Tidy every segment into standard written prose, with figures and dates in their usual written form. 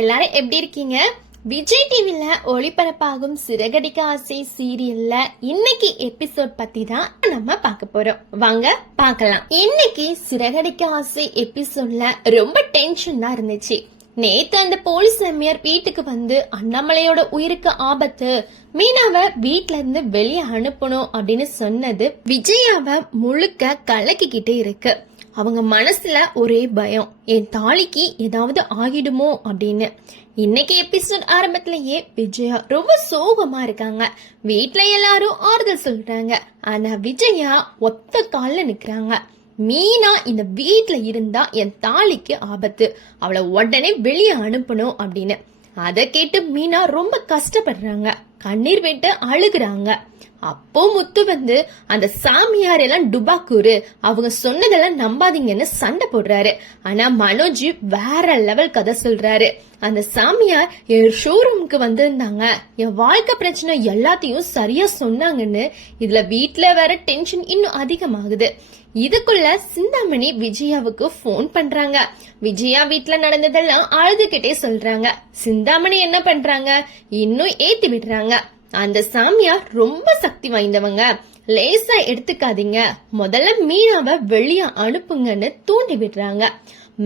எல்லாரும் எப்படி இருக்கீங்க? விஜய் டிவில ஒளிபரப்பாகும் சிறகடிக்க ஆசை சீரியல்ல இன்னைக்கு எபிசோட் பத்தி தான் நம்ம பார்க்க போறோம். வாங்க பார்க்கலாம். இன்னைக்கு சிறகடிக்க ஆசை எபிசோட்ல ரொம்ப டென்ஷனா இருந்துச்சு. நேத்து அந்த போலீஸ் எம்மையார் வீட்டுக்கு வந்து அண்ணாமலையோட உயிருக்கு ஆபத்து, மீனாவை வீட்ல இருந்து வெளியே அனுப்பணும் அப்படின்னு சொன்னது விஜயாவை முழுக்க கலக்கிக்கிட்டே இருக்கு. அவங்க மனசுல ஒரே பயம், என் தாலிக்கு ஏதாவது ஆகிடுமோ அப்படின்னு. இன்னைக்கு எபிசோட் ஆரம்பத்திலேயே விஜயா ரொம்ப சோகமா இருக்காங்க. வீட்ல எல்லாரும் ஆறுதல் சொல்றாங்க. ஆனா விஜயா ஒத்த கால்ல நிக்கிறாங்க. மீனா இந்த வீட்ல இருந்தா என் தாலிக்கு ஆபத்து, அவளை உடனே வெளியே அனுப்பணும் அப்படின்னு. அதை கேட்டு மீனா ரொம்ப கஷ்டப்படுறாங்க, கண்ணீர் விட்டு அழுகுறாங்க. அப்போ முத்து வந்து அந்த சாமியார் எல்லாம் டுபாக்கூரு, அவங்க சொன்னதெல்லாம் நம்பாதீங்கன்னு சண்டை போடுறாரு. ஆனா மனோஜ் வேற லெவல் கதை சொல்றாரு. அந்த சாமியார் என் ஷோரூமுக்கு வந்திருந்தாங்க, என் வாழ்க்கை பிரச்சனை எல்லாத்தையும் சரியா சொன்னாங்கன்னு. இதுல வீட்டுல வேற டென்ஷன் இன்னும் அதிகமாகுது. இதுக்குள்ள சிந்தாமணி விஜயாவுக்கு போன் பண்றாங்க. விஜயா வீட்டுல நடந்ததெல்லாம் அழுதுகிட்டே சொல்றாங்க. சிந்தாமணி என்ன பண்றாங்க, இன்னும் ஏத்தி விடுறாங்க. அந்த சாமியார் ரொம்ப சக்தி வாய்ந்தவங்க, லேசா எடுத்துக்காதீங்க, முதல்ல மீனாவை வெளியே அனுப்புங்கன்னு தூண்டி விடுறாங்க.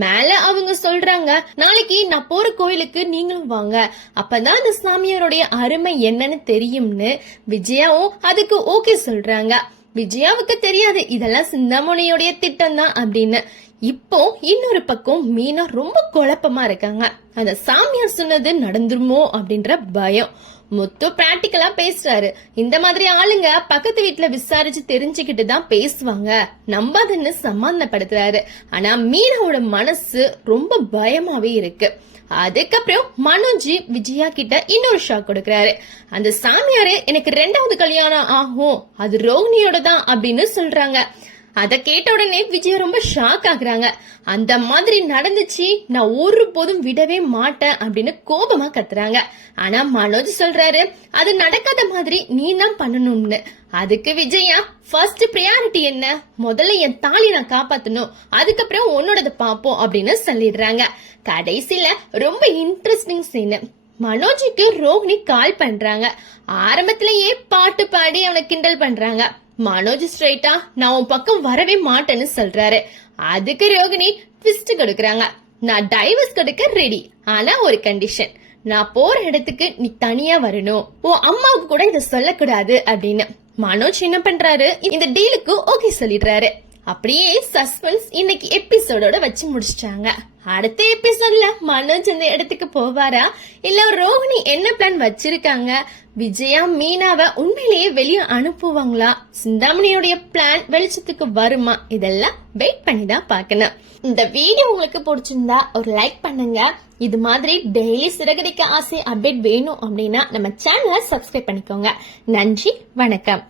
மேல அவங்க சொல்றாங்க, நாளைக்கு நான் போற கோயிலுக்கு நீங்களும் வாங்க, அப்பதான் அந்த சாமியாருடைய அருமை என்னன்னு தெரியும்னு. விஜயாவும் அதுக்கு ஓகே சொல்றாங்க. விஜயாவுக்கு தெரியாது இதெல்லாம் சிந்தாமணியோடைய திட்டம் தான் அப்படின்னு. இப்போ இன்னொரு பக்கம் மீனா ரொம்ப குழப்பமா இருக்காங்க. அந்த சாமியார் சொன்னது நடந்துருமோ அப்படின்ற பயம். முத்து பிராக்டிக்கலா பேசுறாரு. இந்த மாதிரி ஆளுங்க பக்கத்து வீட்டுல விசாரிச்சு தெரிஞ்சுக்கிட்டு தான் பேசுவாங்க, நம்பாதுன்னு சமாதானப்படுத்துறாரு. ஆனா மீனாவோட மனசு ரொம்ப பயமாவே இருக்கு. அதுக்கப்புறம் மனோஜ் விஜயா கிட்ட இன்னொரு ஷாக் கொடுக்கறாரு. அந்த சாமியாரு எனக்கு 2வது கல்யாணம் ஆகும், அது ரோஹிணியோட தான் அப்படின்னு சொல்றாங்க. அத கேட்ட உடனே விஜயா ரொம்ப ஷாக் ஆகுறாங்க. அந்த மாதிரி நடந்துச்சு, நான் ஒரு போதும் விடவே மாட்டேன் அப்படின்னு கோபமா கத்துறாங்க. ஆனா மனோஜ் சொல்றாரு, அது நடக்காத மாதிரி நீ தான் பண்ணணும்னு. அதுக்கு விஜயா, ஃபர்ஸ்ட் பிரியாரிட்டி என்ன, முதல்ல என் தாலி நான் காப்பாத்தணும், அதுக்கப்புறம் உன்னோடத பாப்போம் அப்படின்னு சொல்லிடுறாங்க. கடைசியில ரொம்ப இன்ட்ரெஸ்டிங் சீன். மனோஜுக்கு ரோஹிணி கால் பண்றாங்க. ஆரம்பத்திலேயே பாட்டு பாடி அவனை கிண்டல் பண்றாங்க. மனோஜ் ஸ்ட்ரைட்டா நான் உன் பக்கம் வரவே மாட்டேன்னு சொல்றாரு. அதுக்கு ரோகிணி ட்விஸ்ட் கொடுக்கறாங்க. நான் டைவர்ஸ் கொடுக்க ரெடி, ஆனா ஒரு கண்டிஷன், நான் போற இடத்துக்கு நீ தனியா வரணும், உன் அம்மாவுக்கு கூட இத சொல்லக்கூடாது அப்படின்னு. மனோஜ் என்ன பண்றாரு, இந்த டீலுக்கு ஓகே சொல்லிடுறாரு. அப்படியே சஸ்பென்ஸ் இன்னைக்கு எபிசோடோட வச்சு முடிச்சிட்டாங்க. அடுத்த எபிசோட்ல மனோஜ் இந்த இடத்துக்கு போவாரா, இல்ல ரோஹிணி என்ன பிளான் வச்சிருக்காங்க, விஜயா மீனாவை உண்மையிலேயே வெளியே அனுப்புவாங்களா, சிந்தாமணியோடைய பிளான் வெளிச்சத்துக்கு வருமா, இதெல்லாம் வெயிட் பண்ணி தான் பார்க்கணும். இந்த வீடியோ உங்களுக்கு பிடிச்சிருந்தா ஒரு லைக் பண்ணுங்க. இது மாதிரி டெய்லி சிறகடிக்க ஆசை அப்டேட் வேணும் அப்படின்னா நம்ம சேனலை சப்ஸ்கிரைப் பண்ணிக்கோங்க. நன்றி, வணக்கம்.